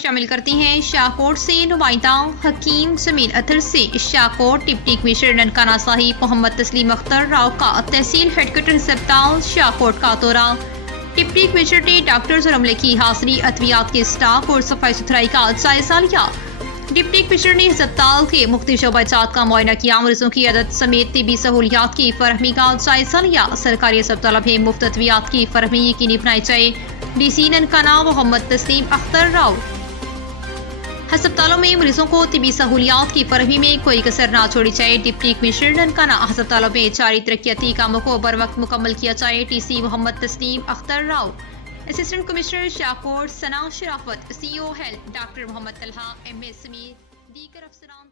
शामिल करती हैं शाहकोट से नुमाइंदा हकीम जमीन अतर से शाहकोट डिप्टी कमिश्नर ननकाना साहिब मोहम्मद तस्लीम अख्तर राव का तहसील हेडक्वार्टर अस्पताल शाहकोट का दौरा। डिप्टी कमिश्नर ने डॉक्टर्स और अमले की हाजिरी, अद्वियात के स्टाफ और सफाई सुथराई का जायजा लिया। डिप्टी कमिश्नर ने अस्पताल के मुख्तलिफ शोबाजात का मुआयना किया, मरीजों की आदत समेत तिबी सहूलियात की फरहमी का जायजा लिया। सरकारी अस्पतालों में मुफ्त अद्वियात की फरहमी यकीनी बनाई जाए। डीसी ननकाना मोहम्मद तस्लीम अख्तर राव। अस्पतालों में मरीजों को तिबी सहूलियात की फरहमी में कोई कसर ना छोड़ी जाए। डिप्टी कमिश्नर ननकाना अस्पतालों में जारी तरक्याती कामों को बर वक्त मुकम्मल किया जाए। DC Mohammad Taslim Akhtar Rao. Assistant commissioner Shahkot Sana Sharafat, CEO health doctor Mohammad Talha, MS Sameer, दीगर अफसरान।